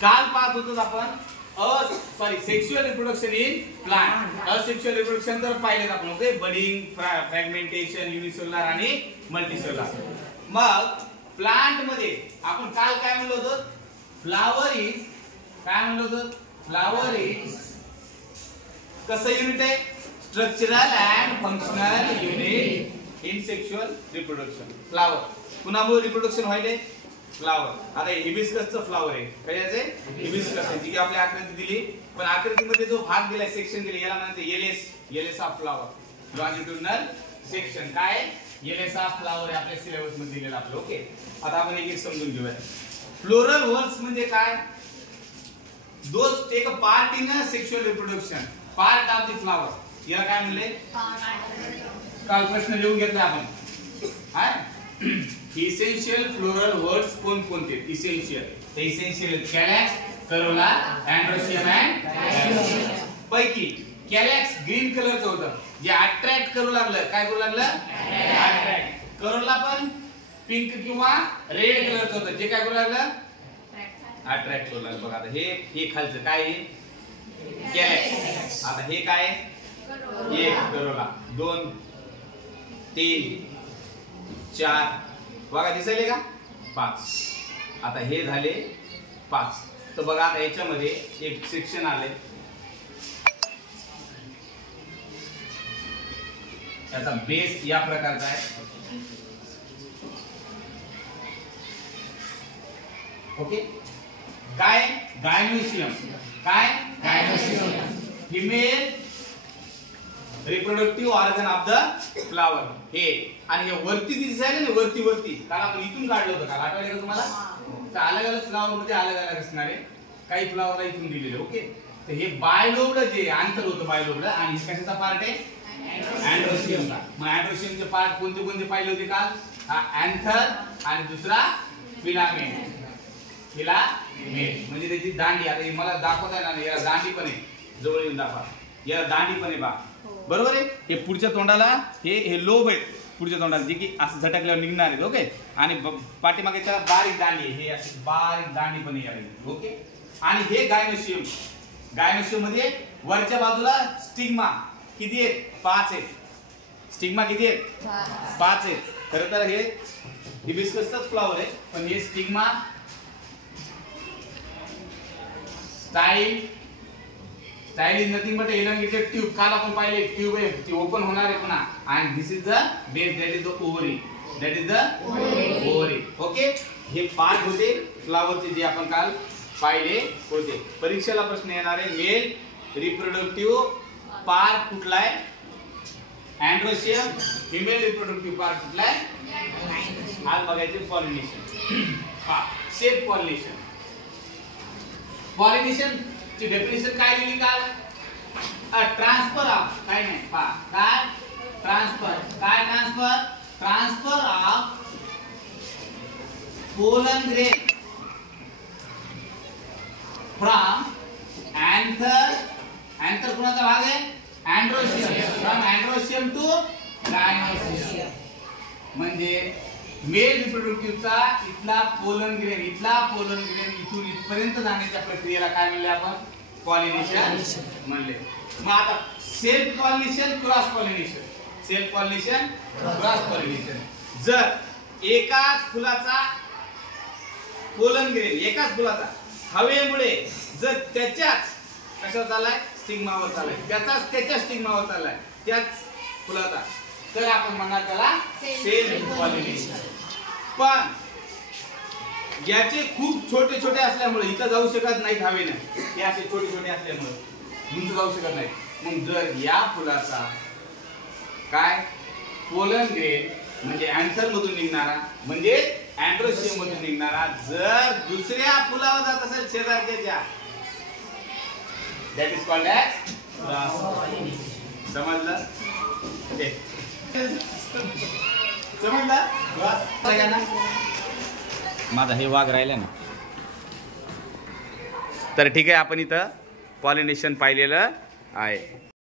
काल पाहत होतो आपण sexual reproduction in plant. Asexual reproduction तर पाहिलेच आपण. ओके, बडिंग, फ्रॅगमेंटेशन, युनिसेल्युलर आणि मल्टीसेल्युलर. मग प्लांट मध्ये आपण काल काय म्हणलो होतो? फ्लावर इज काय म्हणलो होतो? फ्लावर इज कसं युनिट आहे? Structural and functional unit in sexual reproduction. Flower कुणामुळे रिप्रोडक्शन व्हायले? फ्लावर. आता हिबिस्कसचं फ्लावर आहे. कशाचे? हिबिस्कस आहे. जी आपल्या आकृती दिली, पण आकृतीमध्ये जो भाग दिलाय, सेक्शन दिले, याला म्हणते एलेस ऑफ फ्लावर. लॉंजिट्युडिनल सेक्शन. काय? एलेस ऑफ फ्लावर आहे आपल्या सिलेबस मध्ये दिलेला आपलं. ओके, आता आपण एक समजून घेऊया. फ्लोरल व्हॉल्स म्हणजे काय? Those take a part in a sexual reproduction, part of the flower. याला काय म्हणले? काल प्रश्न लिहून घेतला आपण. इसेन्शियल फ्लोरल वर्ड्स कोणकोणते? Essential calyx, corolla, androecium and पैकी कॅलॅक्स ग्रीन कलरचं होतं, जे अट्रॅक्ट करू लागलं. काय करू लागलं? अट्रॅक्ट. करोला पण पिंक किंवा रेड कलरचं होतं, जे काय करू लागलं? अट्रॅक्ट करू लागलं. बघा आता हे खालचं काय आहे? कॅलॅक्स. आता हे काय? एक करोला, 2 3 4 बघा दिसायले का? 5. आता हे झाले 5. तर बघा आता याच्यामध्ये एक सेक्शन आले, याचा बेस या प्रकारचा आहे. ओके, काय? गायनोशियम. काय? Gynoecium, female reproductive organ of the flower. हे आणि हे वरती दिसायला ना, वरती काल आपण इथून काढलं होतं. काल आठवलं का तुम्हाला? तर अलग अलग फ्लावर मध्ये अलग अलग असणार आहे. काही फ्लावरला इथून दिलेले. ओके, तर हे बायलोब्ड जे अंतर होतं बायलोब्ड, आणि कशाचा पार्ट आहे? अँड्रोशियमचा. मग अँड्रोशियमचे पार्ट कोणते पाहिले होते काल? हा अँथर आणि दुसरा फिलामेंट. फिलामेंट म्हणजे त्याची दांडी. आता मला दाखवता येणार नाही, याला दांडी पण आहे. जवळ येऊन दाखवा. याला दांडी पण आहे बा. बरोबर आहे. हे पुढच्या तोंडाला हे लोब आहेत पुढच्या तोंडाला, जे की असं झटकल्यावर निघणार आहेत. ओके, आणि पाठीमागे त्याला बारीक दांडी आहे. हे अशी बारीक दांडी पण आहे. ओके, आणि हे गायनोशियम. गायनोशियम मध्ये वरच्या बाजूला स्टिग्मा किती आहेत? 5 आहेत. स्टिग्मा किती आहेत? 5 आहेत. खरं तर हे हिबिस्कसचाच फ्लावर आहे, पण हे stigma, style is nothing but elongated tube. काल आपण पाहिले ट्यूब आहे, ती ओपन होणार आहे पुन्हा. आणि this is the base, that is the ovary. Ovary. Okay, हे पार्ट होते फ्लावरचे, जे आपण काल पाहिले होते. परीक्षेला प्रश्न येणार आहे, मेल रिप्रोडक्टिव्ह पार्ट कुठला आहे? अँड्रोशियम. फिमेल रिप्रोडक्टिव्ह पार्ट कुठला आहे? आज बघायचे पॉलिनेशन. Self pollination. पॉलिनेशन ची डेफिनेशन काय दिली काल? ट्रान्सफर ऑफ काय नाही काय? ट्रान्सफर. काय transfer? Transfer of pollen grain from anther. Anther कोणाचा भाग आहे? Androecium. From androecium to gynoecium. म्हणजे मेल रिप्रोडक्टिव्हचा इथला पोलन ग्रेन इथून इथपर्यंत जाण्याच्या प्रक्रियेला काय म्हणले आपण? पॉलिनेशन म्हणले. मग आता self pollination, cross pollination. Self pollination, cross pollination. जर एकाच फुलाचा पोलन ग्रेन, एकाच फुलाचा हवेमुळे जर त्याच्याच कशावर चाललाय? स्टिग्मावर चाललाय. त्याच्या स्टिग्मावर चाललाय, त्याच फुलाचा, तर आपण म्हणणार त्याला सेल्फ पॉलिनेशन. पण याचे खूप छोटे छोटे असल्यामुळे इथं जाऊ शकत नाहीत हवेने. हे असे छोटे छोटे असल्यामुळे उंच जाऊ शकत नाही. मग जर या फुलाचा काय पोलन ग्रेन म्हणजे अँथर मधून निघणारा, म्हणजे अँड्रोशियम मधून निघणारा, जर दुसऱ्या फुलावर जात असेल शेजारच्या, that is called as cross pollination. समजलं? समजलं? माझा हे वाघ राहिला ना. तर ठीक आहे, आपण इथं पॉलिनेशन पाहिलेलं आहे.